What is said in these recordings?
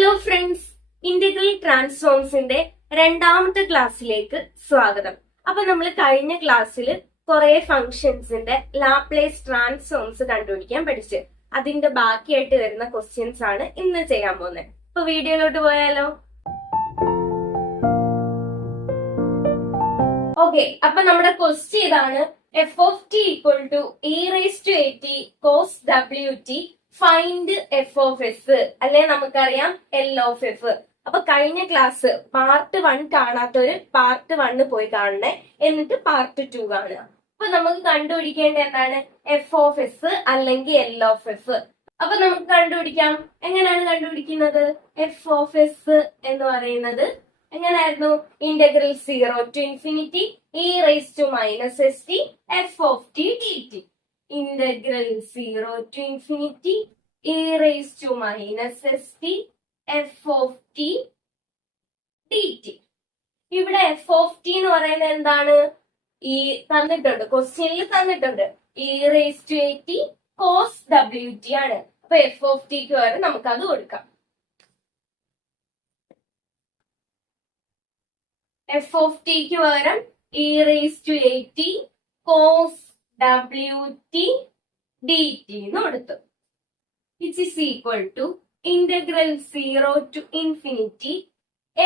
Hello friends, integral ട്രാൻസ്ഫോംസിന്റെ രണ്ടാമത്തെ ക്ലാസ്സിലേക്ക് സ്വാഗതം. അപ്പൊ നമ്മൾ കഴിഞ്ഞ ക്ലാസ്സിൽ കുറെ ഫംഗ്ഷൻസിന്റെ ലാപ്ലേസ് ട്രാൻസ്ഫോംസ് കണ്ടുപിടിക്കാൻ പഠിച്ച് അതിന്റെ ബാക്കിയായിട്ട് വരുന്ന ക്വസ്റ്റ്യൻസ് ആണ് ഇന്ന് ചെയ്യാൻ പോകുന്നത്. അപ്പൊ വീഡിയോയിലോട്ട് പോയാലോ? ഓക്കെ, അപ്പൊ നമ്മുടെ ക്വസ്റ്റ്യൻ ഇതാണ്. F of T equal to E raise to A T cos W T find F of S, അല്ലെ നമുക്കറിയാം എൽ ഓഫ് എഫ്. അപ്പൊ കഴിഞ്ഞ ക്ലാസ് പാർട്ട് 1 കാണാത്തൊരു പാർട്ട് 1 പോയി കാണണേ, എന്നിട്ട് പാർട്ട് 2 കാണുക. അപ്പൊ നമുക്ക് കണ്ടുപിടിക്കേണ്ട എന്താണ്? എഫ് ഓഫ് എസ് അല്ലെങ്കിൽ എൽ ഓഫ് എഫ്. അപ്പൊ നമുക്ക് കണ്ടുപിടിക്കാം. എങ്ങനെയാണ് കണ്ടുപിടിക്കുന്നത്? എഫ് ഓഫ് എസ് എന്ന് പറയുന്നത് എങ്ങനെയായിരുന്നു? Integral 0 to infinity E raise to minus S T F of T D T. Integral 0 to infinity E raise to minus S T F of T D T. ഇവിടെ F of T എന്ന് പറയുന്നത് എന്താണ്? ഈ തന്നിട്ടുണ്ട്, ക്വസ്റ്റ്യനിൽ തന്നിട്ടുണ്ട്. E raise to A T cos W T ആണ്. അപ്പൊ എഫ് ഓഫ് ടിക്ക് വരെ നമുക്ക് അത് കൊടുക്കാം. എഫ് ഓഫ് ടിക്ക് പകരം E raise to A T cos W T D T എന്ന് കൊടുത്തു. Which is equal to integral 0 to infinity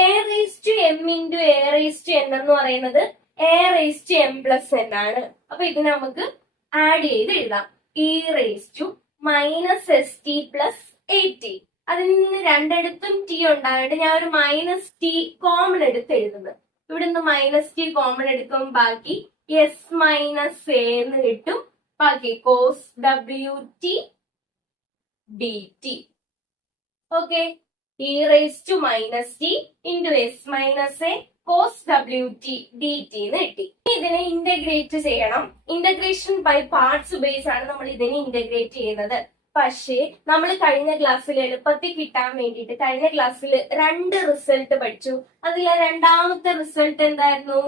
A raise to M into A raise to N എന്ന് പറയുന്നത് A raise to M plus N ആണ്. അപ്പൊ ഇത് നമുക്ക് add ചെയ്ത് എഴുതാം. E raise to minus S T plus A T. അതിൽ നിന്ന് രണ്ടിടത്തും ടി ഉണ്ടായിട്ട് ഞാൻ ഒരു മൈനസ് ടി കോമൺ എടുത്ത് എഴുതുന്നത്. ഇവിടെ നിന്ന് മൈനസ് ടി കോമൺ എടുക്കുമ്പോൾ ബാക്കി എസ് മൈനസ് എ എന്ന് കിട്ടും. ബാക്കി cos W T D T. Okay, E raise to minus T into S minus A cos W T D T എന്ന് കിട്ടി. ഇതിനെ ഇന്റഗ്രേറ്റ് ചെയ്യണം. ഇന്റഗ്രേഷൻ ബൈ പാർട്സ് ബേസ് ആണ് നമ്മൾ ഇതിനെ ഇന്റഗ്രേറ്റ് ചെയ്യുന്നത്. പക്ഷേ നമ്മൾ കഴിഞ്ഞ ക്ലാസ്സിൽ എളുപ്പത്തിൽ കിട്ടാൻ വേണ്ടിയിട്ട് കഴിഞ്ഞ ക്ലാസ്സിൽ 2 റിസൾട്ട് പഠിച്ചു. അതിലെ രണ്ടാമത്തെ റിസൾട്ട് എന്തായിരുന്നു?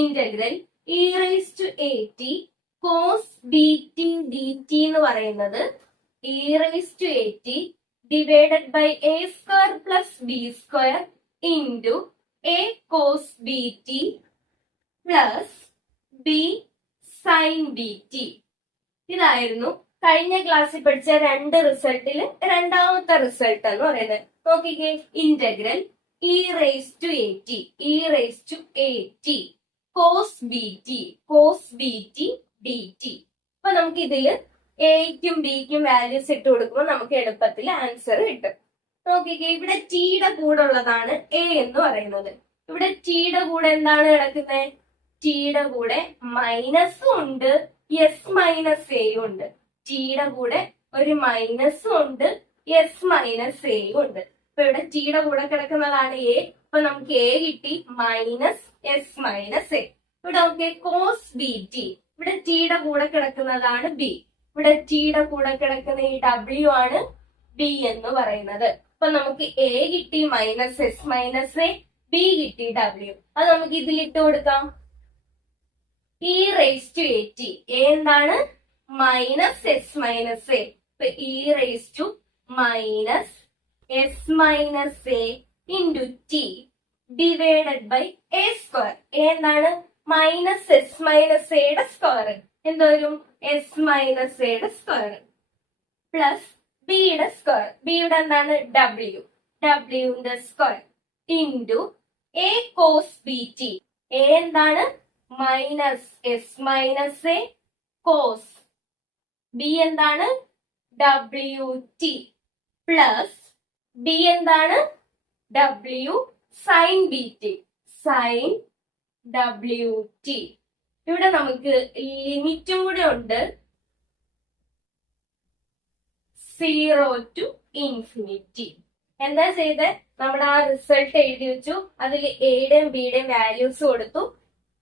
Integral E raise to A T cos B T D T എന്ന് പറയുന്നത് E raise to A T divided by A square plus B square into A cos B T plus B sine B T. ഇതായിരുന്നു കഴിഞ്ഞ ക്ലാസ്സിൽ പഠിച്ച 2 റിസൾട്ടിൽ രണ്ടാമത്തെ result എന്ന് പറയുന്നത്. നോക്കിക്കേ, integral E raise to A T E raise to A T cos B T D T. അപ്പൊ നമുക്ക് ഇതില് എക്കും ബിക്കും വാല്യൂസ് ഇട്ട് കൊടുക്കുമ്പോൾ നമുക്ക് എളുപ്പത്തിൽ ആൻസർ കിട്ടും. നോക്കിക്കേ, ഇവിടെ ടിയുടെ കൂടെ ഉള്ളതാണ് എ എന്ന് പറയുന്നത്. ഇവിടെ ടിയുടെ കൂടെ എന്താണ് കിടക്കുന്നത്? ടിയുടെ കൂടെ മൈനസും ഉണ്ട്, എസ് മൈനസ് എയും ഉണ്ട്. ടിയുടെ കൂടെ ഒരു മൈനസും ഉണ്ട്, എസ് മൈനസ് എയും ഉണ്ട്. അപ്പൊ ഇവിടെ ടിയുടെ കൂടെ കിടക്കുന്നതാണ് എ. അപ്പൊ നമുക്ക് എ കിട്ടി മൈനസ് എസ് മൈനസ് എ. ഇവിടെ നോക്കിയേ, കോസ് ബി ടി. ഇവിടെ ടിയുടെ കൂടെ കിടക്കുന്നതാണ് ബി. ഇവിടെ ടിയുടെ കൂടെ കിടക്കുന്ന ഈ ഡബ്ല്യു ആണ് ബി എന്ന് പറയുന്നത്. അപ്പൊ നമുക്ക് എ കിട്ടി minus S minus A, B കിട്ടി ഡബ്ല്യു. അത് നമുക്ക് ഇതിലിട്ട് കൊടുക്കാം. E raise to A T, A എന്താണ്? Minus S minus A. ഇപ്പൊ e raise to minus S minus A into T divided by A square. A എന്താണ്? Minus S minus എയുടെ സ്ക്വയർ. എന്തോരും? എസ് മൈനസ് എയുടെ സ്ക്വയർ പ്ലസ് ബിയുടെ square. ബിയുടെ എന്താണ്? ഡബ്ല്യു. ഡബ്ല്യുന്റെ square into A cos B T. A എന്താണ്? Minus S minus A cos. B എന്താണ്? ഡബ്ല്യു ടി പ്ലസ് ബി എന്താണ്? W sine B T. Sine W T. ഇവിടെ നമുക്ക് ലിമിറ്റും കൂടെ ഉണ്ട്. 0 ടു ഇൻഫിനിറ്റി. എന്താ ചെയ്ത്? നമ്മുടെ ആ റിസൾട്ട് എഴുതി വെച്ചു. അതിൽ എയുടെയും ബിയുടെയും വാല്യൂസ് കൊടുത്തു,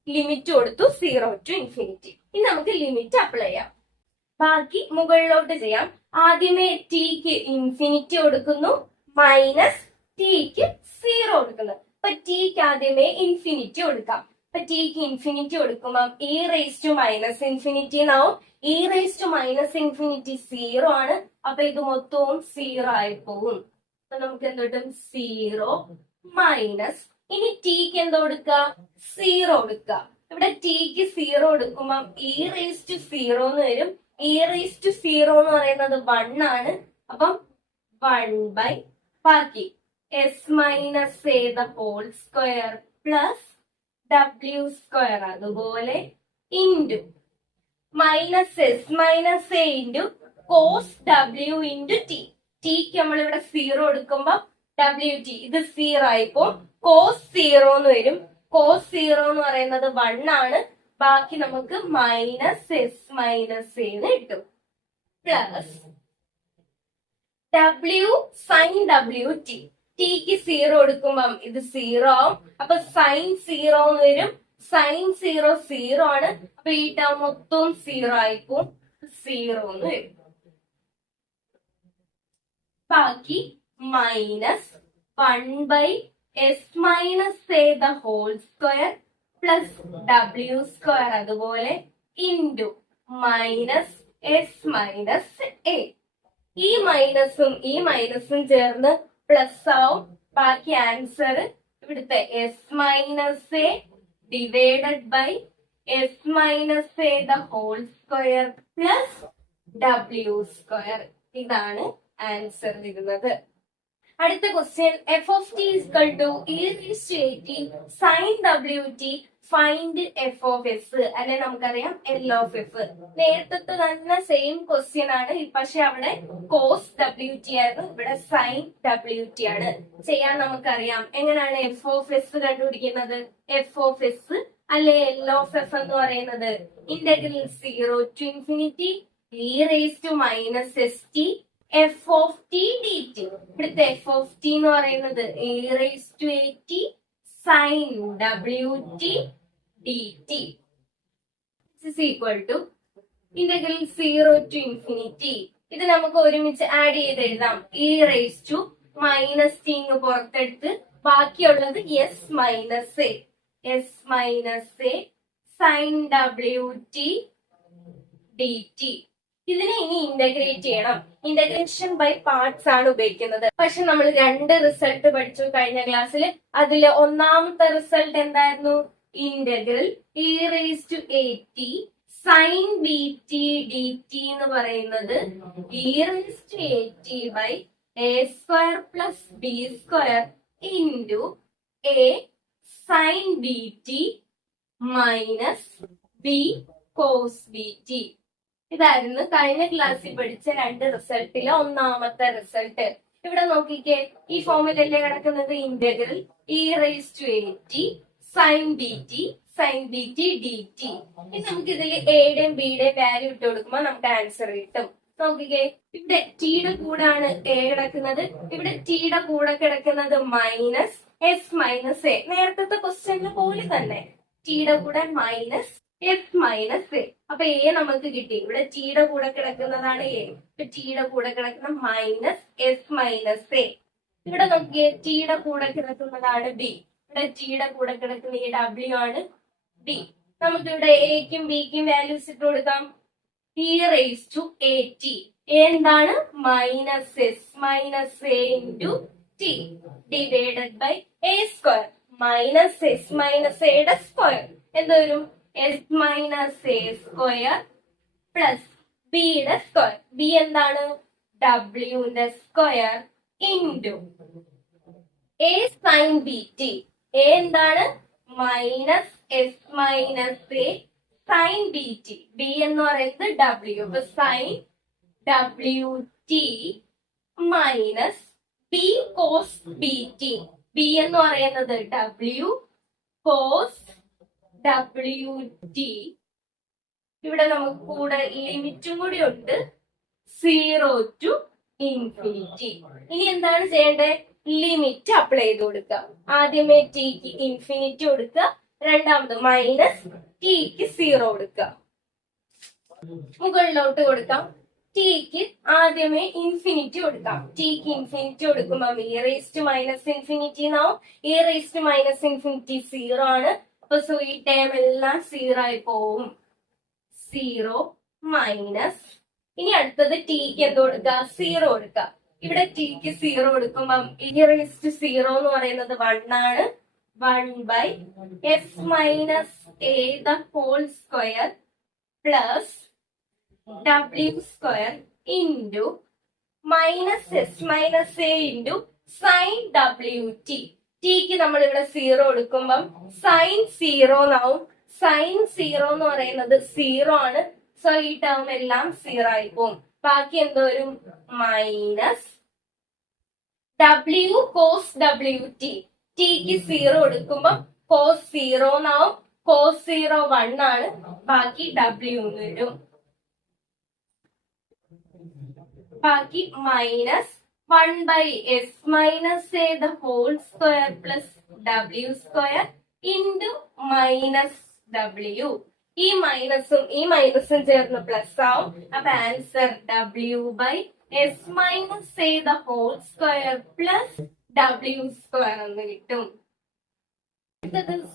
ലിമിറ്റ് കൊടുത്തു 0 ടു ഇൻഫിനിറ്റി. ഇനി നമുക്ക് ലിമിറ്റ് അപ്ലൈ ചെയ്യാം. ബാക്കി മുകളിലോട്ട് ചെയ്യാം. ആദ്യമേ ടിക്ക് ഇൻഫിനിറ്റി കൊടുക്കുന്നു, മൈനസ് ടിക്ക് 0 കൊടുക്കുന്നു. അപ്പൊ ടിക്ക് ആദ്യമേ ഇൻഫിനിറ്റി കൊടുക്കാം. അപ്പൊ ടിക്ക് ഇൻഫിനിറ്റി കൊടുക്കുമ്പോൾ e raise to minus infinity എന്നാവും. E raise to minus infinity 0 ആണ്. അപ്പൊ ഇത് മൊത്തവും 0 ആയി പോകും. അപ്പൊ നമുക്ക് എന്ത് കിട്ടും? 0 മൈനസ്, ഇനി ടിക്ക് എന്ത് കൊടുക്കുക? 0 കൊടുക്കുക. ഇവിടെ ടിക്ക് 0 കൊടുക്കുമ്പോൾ e0 എന്ന് വരും. e0 എന്ന് പറയുന്നത് 1 ആണ്. അപ്പം 1 ബാക്കി s minus a the whole square plus w square, അതുപോലെ into minus S minus A into cos w into T. ടിക്ക് നമ്മൾ ഇവിടെ 0 കൊടുക്കുമ്പോ WT ഇത് 0 ആയിപ്പോ കോസ് 0 എന്ന് വരും. കോസ് 0 എന്ന് പറയുന്നത് 1 ആണ്. ബാക്കി നമുക്ക് മൈനസ് എസ് മൈനസ് എ എന്ന് കിട്ടും. Plus W sine WT. ടിക്ക് 0 കൊടുക്കുമ്പം ഇത് 0 ആവും. അപ്പൊ സൈൻ 0 എന്ന് വരും. സൈൻ 0 0 ആണ്. അപ്പൊ ഈ ടേം മൊത്തവും 0 ആയിപ്പോ 0 എന്ന് വരും. ബാക്കി minus 1 s minus A the whole square plus w square, അതുപോലെ into minus S minus A. ഈ മൈനസും ചേർന്ന് പ്ലസ് ആവും. ബാക്കി ആൻസർ ഇവിടുത്തെ S minus A divided by S minus A the whole square plus w square. ഇതാണ് answer വരുന്നത്. അടുത്ത question, F of T equal to e⁻t sine WT find F of S, അല്ലെ നമുക്കറിയാം എൽ ഓഫ് എഫ്. നേരത്തെ തന്നെ same question ആണ്, പക്ഷെ അവിടെ കോസ് WT ആയിരുന്നു, ഇവിടെ സൈൻ WT ആണ്. ചെയ്യാൻ നമുക്കറിയാം. എങ്ങനെയാണ് എഫ് ഓഫ് എസ് കണ്ടുപിടിക്കുന്നത്? എഫ് ഓഫ് എസ് അല്ലെ എൽ ഓഫ് എഫ് എന്ന് പറയുന്നത് integral 0 to infinity e⁻−st F of T D T. ഇവിടുത്തെ എഫ് ഓഫ് ടി എന്ന് പറയുന്നത് e⁻at sine WT dt is equal to integral 0 to infinity. ഇത് നമുക്ക് ഒരുമിച്ച് ആഡ് ചെയ്ത് എഴുതാം. e⁻t പുറത്തെടുത്ത് ബാക്കിയുള്ളത് S minus A sine WT dt. ഇതിനെ ഇനി ഇന്റഗ്രേറ്റ് ചെയ്യണം. ഇന്റഗ്രേഷൻ ബൈ പാർട്സ് ആണ് ഉപയോഗിക്കുന്നത്. പക്ഷെ നമ്മൾ 2 റിസൾട്ട് പഠിച്ചു കഴിഞ്ഞ ക്ലാസ്സിൽ. അതില് ഒന്നാമത്തെ റിസൾട്ട് എന്തായിരുന്നു? Integral e⁻at sign BT dt എന്ന് പറയുന്നത് e⁻at by a square plus b square into a sine BT minus b cos BT. ഇതായിരുന്നു കഴിഞ്ഞ ക്ലാസ്സിൽ പഠിച്ച 2 റിസൾട്ടിലെ ഒന്നാമത്തെ റിസൾട്ട്. ഇവിടെ നോക്കിക്കേ, ഈ ഫോമിലല്ലേ കിടക്കുന്നത് integral e⁻at sign BT dt. ഇനി നമുക്ക് ഇതിൽ എയുടെയും ബിയുടെയും വാല്യൂ ഇട്ട് കൊടുക്കുമ്പോൾ നമുക്ക് ആൻസർ കിട്ടും. നോക്കിക്കേ, ഇവിടെ ടിയുടെ കൂടാണ് എ കിടക്കുന്നത്, ഇവിടെ ടിയുടെ കൂടെ കിടക്കുന്നത് മൈനസ് എസ് മൈനസ് എ. നേരത്തെ ക്വസ്റ്റ്യനിലെ പോലെ തന്നെ ടിയുടെ കൂടെ മൈനസ് എസ് മൈനസ് എ. അപ്പൊ എ നമുക്ക് കിട്ടി. ഇവിടെ ടിയുടെ കൂടെ കിടക്കുന്നതാണ് എ. ഇപ്പൊ ടിയുടെ കൂടെ കിടക്കുന്ന മൈനസ് എസ് മൈനസ് എ. ഇവിടെ നോക്കിയേ, ടിയുടെ കൂടെ കിടക്കുന്നതാണ് ബി. ഇവിടെ ടിയുടെ കൂടെ കിടക്കുന്ന ഈ W ആണ് ബി. നമുക്ക് ഇവിടെ എക്കും ബിക്കും വാല്യൂസ് ഇട്ട് കൊടുക്കാം. e⁻at എന്താണ്? Minus S minus A into T divided by A square minus S minus എയുടെ സ്ക്വയർ എന്ത് വരും? S minus A square plus ബിയുടെ സ്ക്വയർ. ബി എന്താണ്? ഡബ്ല്യൂന്റെ square into A sine BT. A എന്താണ്? Minus S minus A sine BT. B എന്ന് പറയുന്നത് W. അപ്പൊ sine WT minus B cos BT. B എന്ന് പറയുന്നത് W കോസ് WT. ഇവിടെ നമുക്ക് കൂടെ ലിമിറ്റും കൂടി ഉണ്ട്, 0 ടു ഇൻഫിനിറ്റി. ഇനി എന്താണ് ചെയ്യേണ്ടത്? ലിമിറ്റ് അപ്ലൈ ചെയ്ത് കൊടുക്കുക. ആദ്യമേ ടിക്ക് ഇൻഫിനിറ്റി കൊടുക്കുക, രണ്ടാമത് മൈനസ് ടിക്ക് 0 കൊടുക്കുക. മുകളിലോട്ട് കൊടുക്കാം. ടിക്ക് ആദ്യമേ ഇൻഫിനിറ്റി കൊടുക്കാം. ടിക്ക് ഇൻഫിനിറ്റി കൊടുക്കുമ്പോൾ e⁻−∞ എന്നാവും. e⁻−∞ 0 ആണ്. അപ്പൊ സോ ഈ ടേം എല്ലാം 0 ആയി പോവും. 0 മൈനസ്, ഇനി അടുത്തത് ടിക്ക് എന്ത് കൊടുക്കുക? 0 കൊടുക്കുക. ഇവിടെ ടിക്ക് 0 കൊടുക്കുമ്പം e raised to 0 എന്ന് പറയുന്നത് 1 ആണ്. 1/s minus a the whole square plus w square into minus s minus a into sin wt. Tick നമ്മൾ ഇവിടെ 0 കൊടുക്കുമ്പം sin 0 എന്നാവും. sin 0 എന്ന് പറയുന്നത് 0 ആണ്. സോ ഈ ടേം എല്ലാം 0 ആയി പോകും. ബാക്കി എന്തോരും മൈനസ് w cos wt. ടിക്ക് 0 കൊടുക്കുമ്പം cos 0 എന്നാവും. cos 0 1 ആണ്. ബാക്കി w വരും. ബാക്കി minus 1/s minus a the whole square plus w square into minus w. ഈ മൈനസും ചേർന്ന് പ്ലസ് ആവും. അപ്പൊ answer w/s minus a the whole square plus w square എന്ന് കിട്ടും.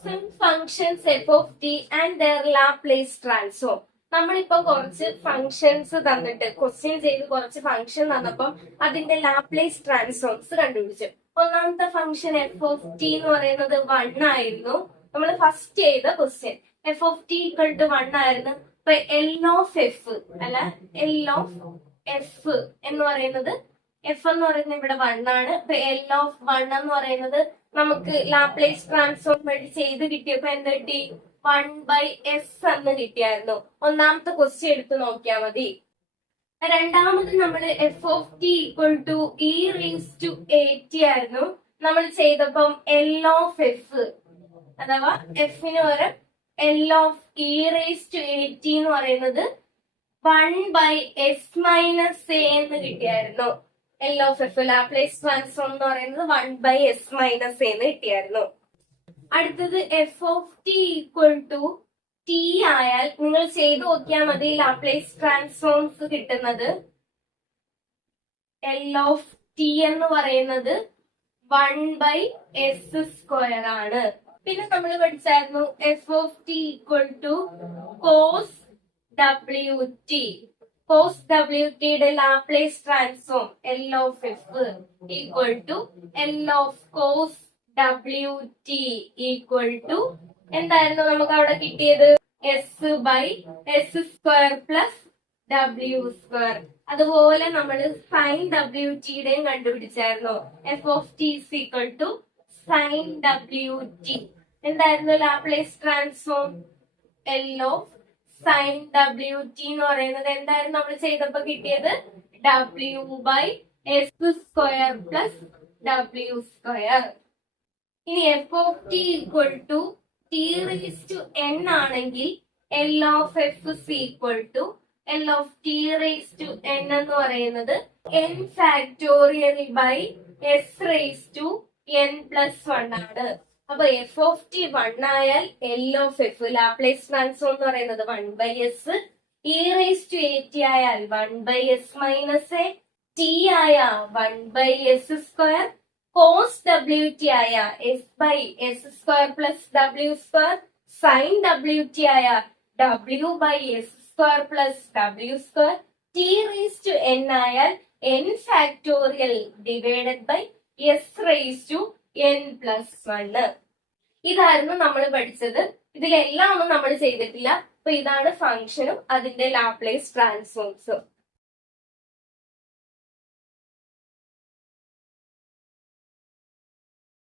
Some functions f of t and their Laplace transform. നമ്മളിപ്പോ കുറച്ച് functions തന്നിട്ട് ക്വസ്റ്റ്യൻ ചെയ്ത് കുറച്ച് ഫംഗ്ഷൻ തന്നപ്പം അതിന്റെ ലാപ്ലേസ് ട്രാൻസ്ഫോംസ് കണ്ടുപിടിച്ചു. ഒന്നാമത്തെ ഫംഗ്ഷൻ എഫ് ഓഫ് ടി എന്ന് പറയുന്നത് 1 ആയിരുന്നു. നമ്മൾ ഫസ്റ്റ് ചെയ്ത question F of T equal to 1 ആയിരുന്നു. ഇപ്പൊ എൽ ഓഫ് എഫ് അല്ല എൽ ഓഫ് എഫ് എന്ന് പറയുന്നത് എഫ് എന്ന് പറയുന്നത് ഇവിടെ 1 ആണ്. ഇപ്പൊ എൽ ഓഫ് 1 എന്ന് പറയുന്നത് നമുക്ക് ലാപ്ലേസ് ട്രാൻസ്ഫോം വഴി ചെയ്ത് കിട്ടിയപ്പോ എന്ത് കിട്ടി? 1/s എന്ന് കിട്ടിയായിരുന്നു. ഒന്നാമത്തെ ക്വസ്റ്റ്യൻ എടുത്ത് നോക്കിയാൽ മതി. രണ്ടാമത് നമ്മൾ F of T equal to E raise to A T ആയിരുന്നു. നമ്മൾ ചെയ്തപ്പം എൽ ഓഫ് എഫ് അഥവാ എഫിന് പകരം L of E raise to A T എന്ന് പറയുന്നത് 1/s മൈനസ് എ എന്ന് കിട്ടിയായിരുന്നു. L of F Laplace transform എന്ന് പറയുന്നത് 1/s മൈനസ് എ എന്ന് കിട്ടിയായിരുന്നു. അടുത്തത് F of T equal to T ആയാൽ നിങ്ങൾ ചെയ്ത് നോക്കിയാൽ മതി ലാപ്ലേസ് ട്രാൻസ്ഫോംസ് കിട്ടുന്നത്. എൽ ഓഫ് ടി എന്ന് പറയുന്നത് 1/s സ്ക്വയർ ആണ്. പിന്നെ നമ്മൾ പഠിച്ചായിരുന്നു F of T equal to cos W T. Cos W ടിയുടെ Laplace transform L of F equal to L of cos W T equal to എന്തായിരുന്നു നമുക്ക് അവിടെ കിട്ടിയത്? s/s square plus W square. അതുപോലെ നമ്മൾ സൈൻ ഡബ്ല്യു ടിയുടെയും കണ്ടുപിടിച്ചായിരുന്നു. F of T equal to sine W T. എന്തായിരുന്നു Laplace transform? L of sine W T എന്ന് പറയുന്നത് എന്തായിരുന്നു നമ്മൾ ചെയ്തപ്പോ കിട്ടിയത്? w/s square plus W square. ഇനി F of T equal to T raise to N ആണെങ്കിൽ L of F equal to L of T raise to N എന്ന് പറയുന്നത് n factorial by S raise to n plus 1 ആണ്. അപ്പൊ F of T 1 ആയാൽ L of F Laplace transform എന്ന് പറയുന്നത് 1/s. E raise to A T ആയാൽ 1/s minus A. T ആയ 1/s square. Cos W T ആയ s/s square plus W square. Sine W T ആയ w/s square plus W square. T raise to N ആയാൽ n factorial divided by S raise to n plus 1. ഇതായിരുന്നു നമ്മൾ പഠിച്ചത്. ഇതിലെല്ലാം ഒന്നും നമ്മൾ ചെയ്തിട്ടില്ല. അപ്പൊ ഇതാണ് ഫംഗ്ഷനും അതിന്റെ ലാപ്ലേസ് ട്രാൻസ്ഫോംസും.